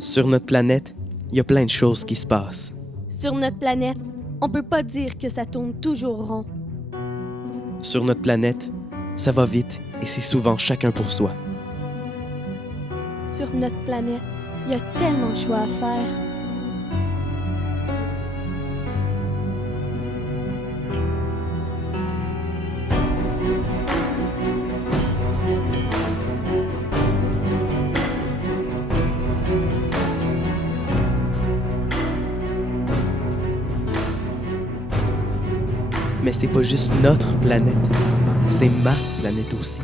Sur notre planète, il y a plein de choses qui se passent. Sur notre planète, on peut pas dire que ça tourne toujours rond. Sur notre planète, ça va vite et c'est souvent chacun pour soi. Sur notre planète, il y a tellement de choix à faire. Mais c'est pas juste notre planète, c'est ma planète aussi.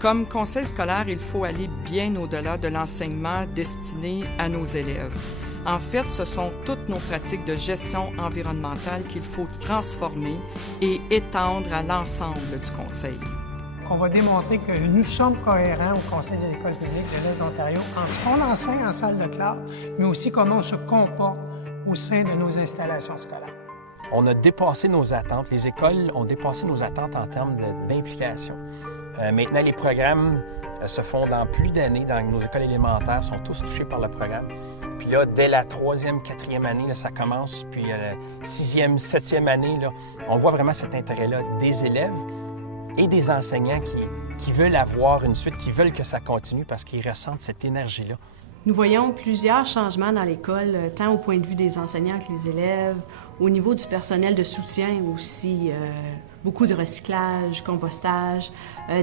Comme conseil scolaire, il faut aller bien au-delà de l'enseignement destiné à nos élèves. En fait, ce sont toutes nos pratiques de gestion environnementale qu'il faut transformer et étendre à l'ensemble du conseil. On va démontrer que nous sommes cohérents au Conseil des écoles publiques de l'Est de l'Ontario entre ce qu'on enseigne en salle de classe, mais aussi comment on se comporte au sein de nos installations scolaires. On a dépassé nos attentes. Les écoles ont dépassé nos attentes en termes d'implication. Maintenant, les programmes se font dans plus d'années. Dans nos écoles élémentaires, sont tous touchés par le programme. Puis là, dès la 3e, 4e année, là, ça commence. Puis la 6e, 7e année, là, on voit vraiment cet intérêt-là des élèves et des enseignants qui veulent avoir une suite, qui veulent que ça continue parce qu'ils ressentent cette énergie-là. Nous voyons plusieurs changements dans l'école, tant au point de vue des enseignants que les élèves, au niveau du personnel de soutien aussi, beaucoup de recyclage, compostage,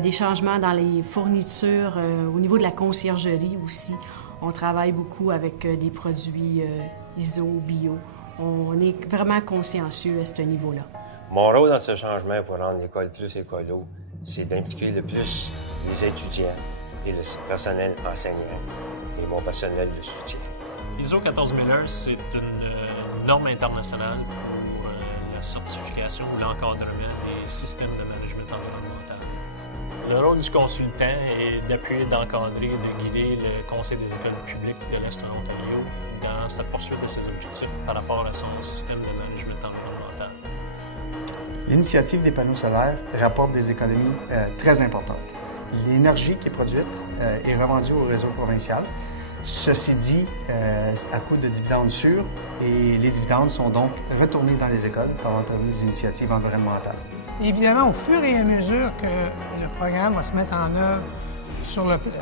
des changements dans les fournitures, au niveau de la conciergerie aussi. On travaille beaucoup avec des produits ISO, bio. On est vraiment consciencieux à ce niveau-là. Mon rôle dans ce changement pour rendre l'école plus écolo, c'est d'impliquer le plus les étudiants et le personnel enseignant et mon personnel de soutien. ISO 14001, c'est une norme internationale pour la certification ou l'encadrement des systèmes de management environnemental. Le rôle du consultant est d'appuyer, d'encadrer, de guider le Conseil des écoles publiques de l'Est de l'Ontario dans sa poursuite de ses objectifs par rapport à son système de management environnemental. L'initiative des panneaux solaires rapporte des économies très importantes. L'énergie qui est produite est revendue au réseau provincial. Ceci dit, à coût de dividendes sûrs, et les dividendes sont donc retournés dans les écoles par l'entremise des initiatives environnementales. Évidemment, au fur et à mesure que le programme va se mettre en œuvre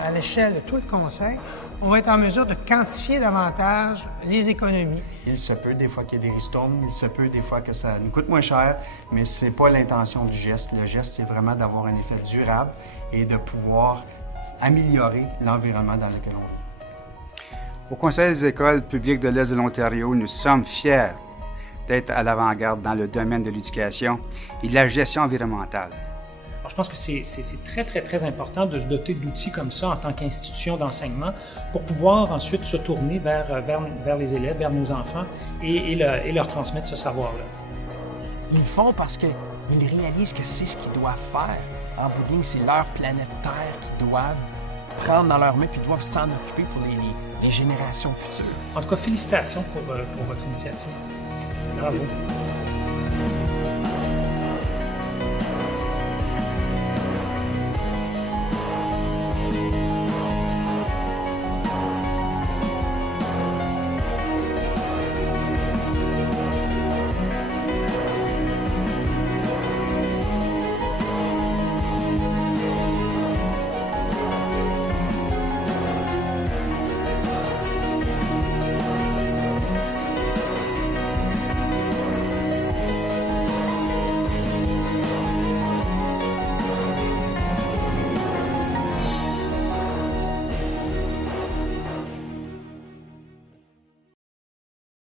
à l'échelle de tout le Conseil, on va être en mesure de quantifier davantage les économies. Il se peut des fois qu'il y ait des ristournes, il se peut des fois que ça nous coûte moins cher, mais ce n'est pas l'intention du geste. Le geste, c'est vraiment d'avoir un effet durable et de pouvoir améliorer l'environnement dans lequel on vit. Au Conseil des écoles publiques de l'Est de l'Ontario, nous sommes fiers d'être à l'avant-garde dans le domaine de l'éducation et de la gestion environnementale. Alors, je pense que c'est très important de se doter d'outils comme ça en tant qu'institution d'enseignement pour pouvoir ensuite se tourner vers les élèves, vers nos enfants et leur transmettre ce savoir-là. Ils le font parce qu'ils réalisent que c'est ce qu'ils doivent faire. En bout de ligne, c'est leur planète Terre qu'ils doivent prendre dans leurs mains puis doivent s'en occuper pour les générations futures. En tout cas, félicitations pour votre initiative. Bravo. Merci.